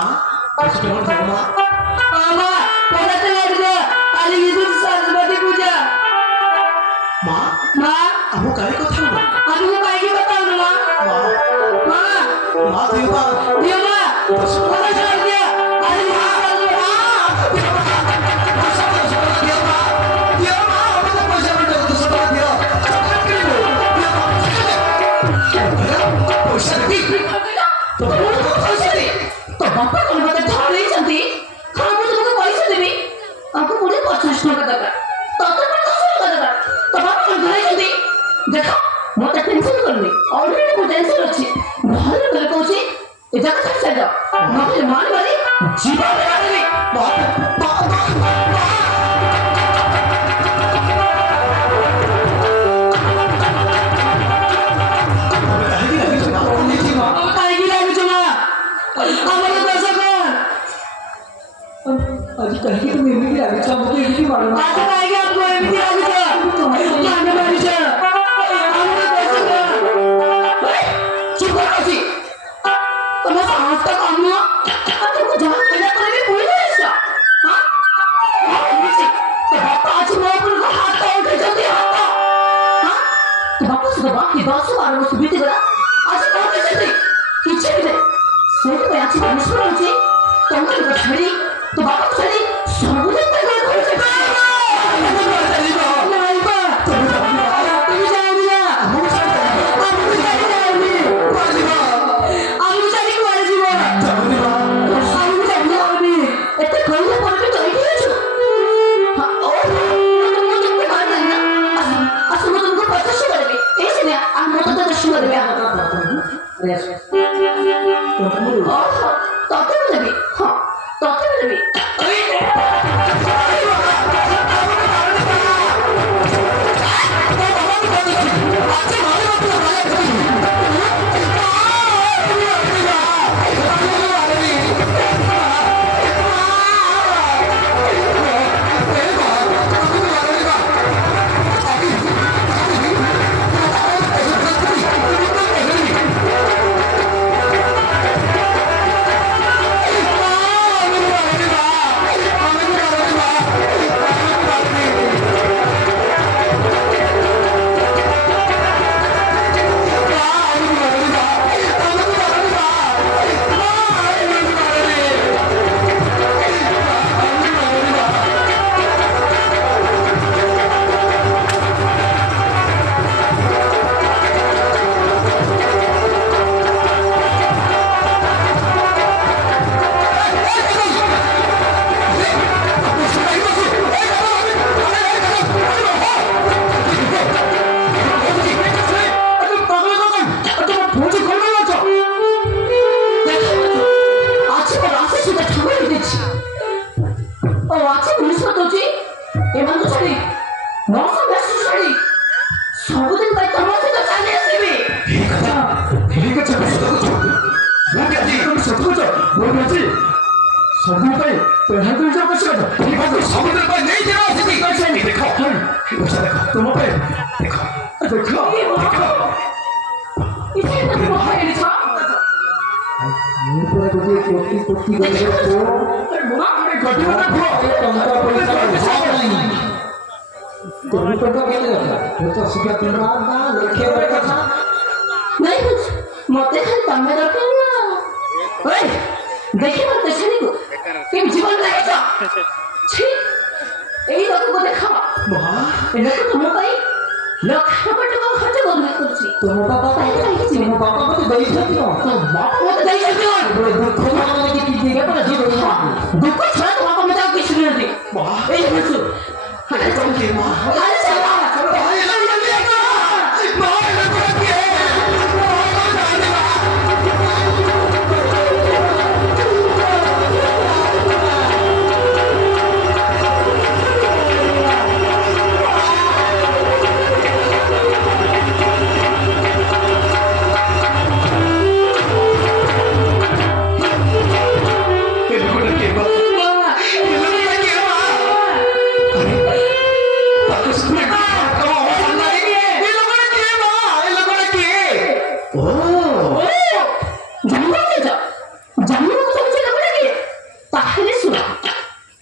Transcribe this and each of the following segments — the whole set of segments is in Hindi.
कस्टमर थे माँ मामा pada telat ke hari itu Saraswati पूजा माँ माँ अबू कहीं को था माँ aku mau kayak gitu tahu nih माँ माँ माँ माँ तो ये बात dia माँ pada telat dia hari itu तो बापा कौन बता था नहीं जानती हाँ मुझे तुमको पैसे देवी आपको मुझे 50 टका देगा तो तो मैं 10 टका देगा तो बापा कौन नहीं जानती देखो मुझे टेंशन करनी ऑलरेडी मुझे टेंशन अच्छी बाहर कर कोची ये जगह से चल जाओ मुझे मार वाली जीवन लगा देवी आज कहीं की तो मेरी भी आगे चल मुझे ये भी मालूम आज आएगा आपको ये भी आगे चल तुम्हारे जाने वाली चल हमने कैसे कर चुप कर ऐसी तुम्हें सांस का काम नहीं हो तुमको जहाँ लेना तो भी कोई नहीं इसका हाँ तो बापा आज मैं अपन का हाथ तो उठे जल्दी हाथ तो हाँ तो बापा से बाप की 10-12 वर्ष बीत गया आज कौन कैसे थी पीछे भी थे सेठ में आज मुश्किल हो गई तुमने तो छड़ी तो बापा छड़ी समुद्र में गए खोल से नहीं बा तुम जाओगे हम जाएंगे को वाले जीवन हम जाएंगे इतने कोई ना कोई तो ही है जो हाँ और तुमको मार देना असम तुमको पता शुरू करेंगे ऐसे नहीं हम तो शुरू करेंगे तो तुम भी हाँ तो तुम भी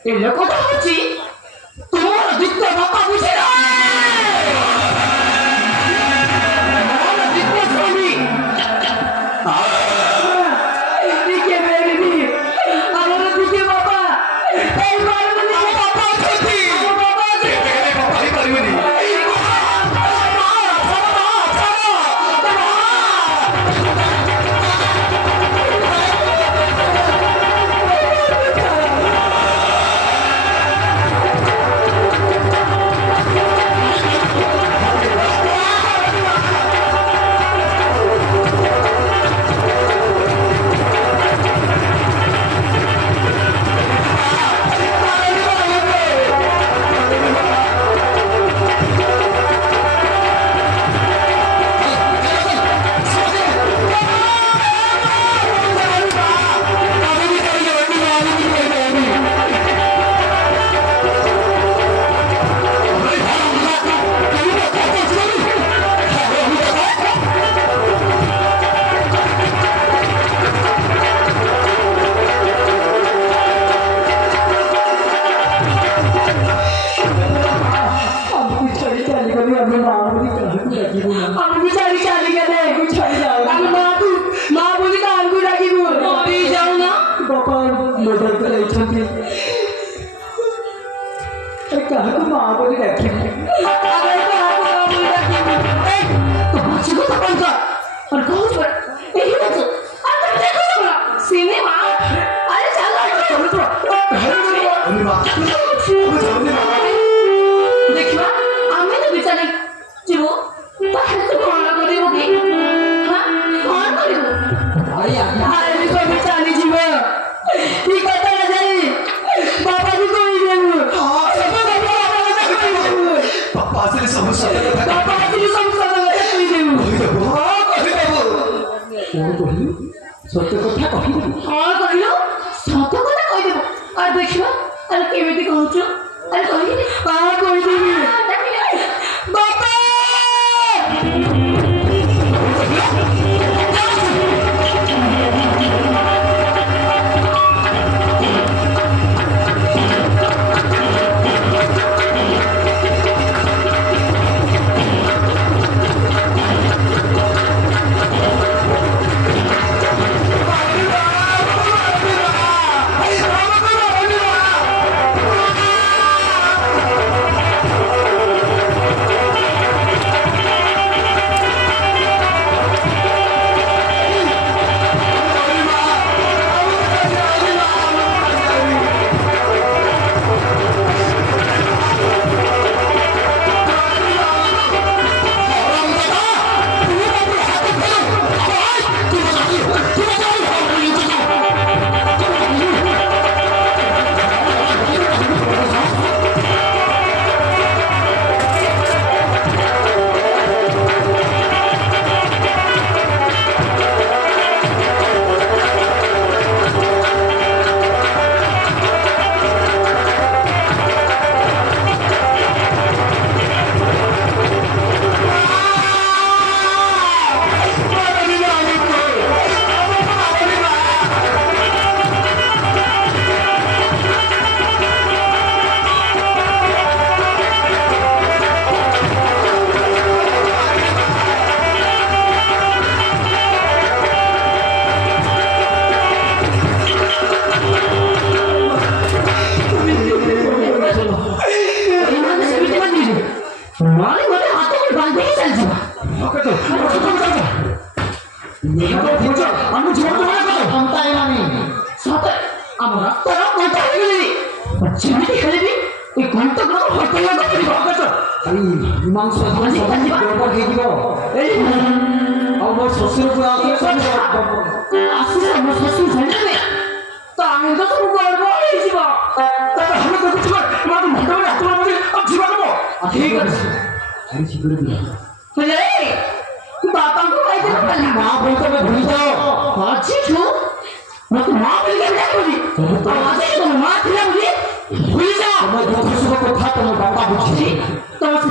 ଏ ଲୋକଟା ହଉଛି ତୁମର ଦ୍ୱିତୀୟ ବାପା ବୁଝିଲ ମୋର ଦ୍ୱିତୀୟ ସ୍ୱାମୀ ଟିକେ ବେରିବି ଆମର ଦ୍ୱିତୀୟ ବାପା ଏଇ ପାରିବନି ମୋ ବାପା ଅଛନ୍ତି ମୋ ବାପା ଅଛନ୍ତି ବାପା ହେଇପାରିବନି देखिए आम तो विचार जीव तो कौन कर चली जीव ठीक कथा जाई बाबा को कहि देबु पापा से समस्या बाबा से समस्या कहि देबु हां कहि देबु कौन कहि सत्य कथा कहि देबु हां कहिलो सत्य कथा कहि देबु आ देखियो अरे केमिति कहउछु अरे कहि दे हां कहि देबु बाबा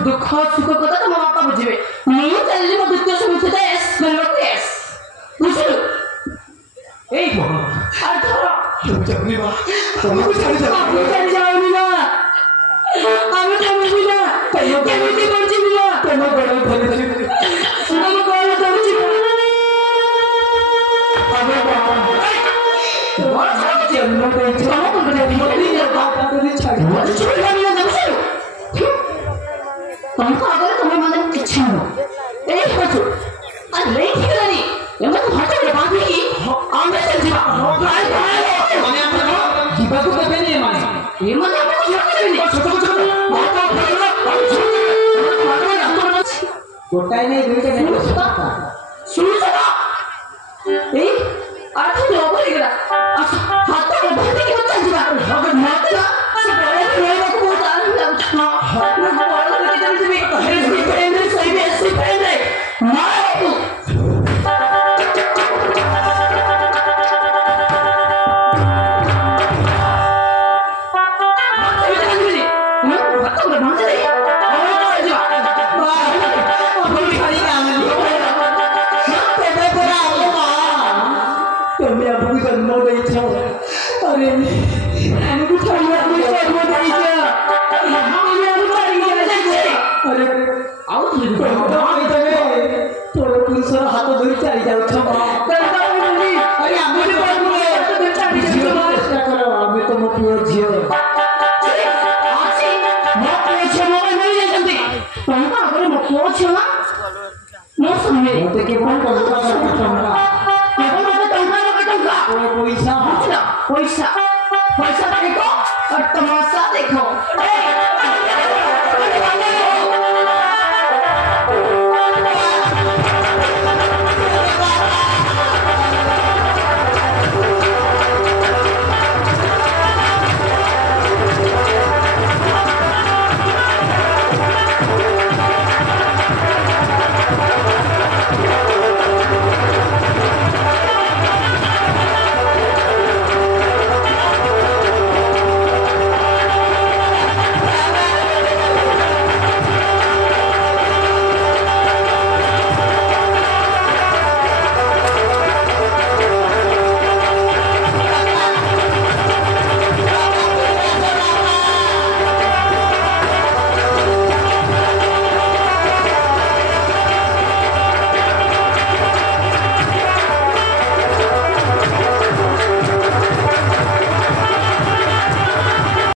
दुख सुख कथा तुम बापा बुझे नहीं चल मो दुख सुख बुझलु ए अरे धर तुम चली जाओ କେମିତି ବଞ୍ଚିବି ମା ତମ ଗୋଡ଼ ଧରୁଛି ତମ କଣ କରୁଛି ଜନ୍ମ ଦେଇଛ ତମକୁ ଆଗରେ ତମେ ମାନେ କିଛି ନୁହଁ ଏଇ ହଛୁ ଲେଟ୍ ହେଇଗଲାଣି ଏମାନେ ହଠାତ୍ ବାନ୍ଧିକି ଆମେ ଯିବା ଯିବାକୁ ଦେବେନି ଏମାନେ ଏମାନେ ଆମକୁ ଯିବାକୁ ଦେବେନି ଗୋଟାଏ ନେଇ ଦୁଇଟା ନେଇ ଶୁଣୁଛ ନା ଏଇ ଆଠ ଜବ ହେଇଗଲା ହାତ ବାନ୍ଧିକି ଚାଲିଯିବା ମତେ ନା ସେ ବଳ ରହିବାକୁ ବହୁତ ଆରାମ ଲାଗୁଛି ମୁଁ ବଳ କରିକି ଚାଲିଯିବି ଏସି ଫ୍ରେଣ୍ଡରେ ଶୋଇବି ଏସି ଫ୍ରେଣ୍ଡରେ ମାରକୁ তুমি আমাকে জন্ম দিয়েছ আরে আমাকে ছাড়িয়ে আমি জন্ম দিয়েছ আরে ଆଉ ତୋର ପୁରୁଷର ହାତ ଧରି ଚାଲି ଯାଉଛ ଆରେ ଆମେ ଚେଷ୍ଟା କର ଆମେ ତମ ପୁଅ ଝିଅ ମୋ ପୁଅ ଝିଅ ମୋ ପାଇଁ ମିଳିଯାଇଛନ୍ତି ଟଙ୍କା ଆଗରେ ମୋ ପୁଅ ଝିଅ ନା ମୋ ସ୍ୱାମୀ ମତେ କେବଳ ଟଙ୍କା କେବଳ ମତେ ଟଙ୍କା ପଇସା ପଇସା ପଇସା ପଇସା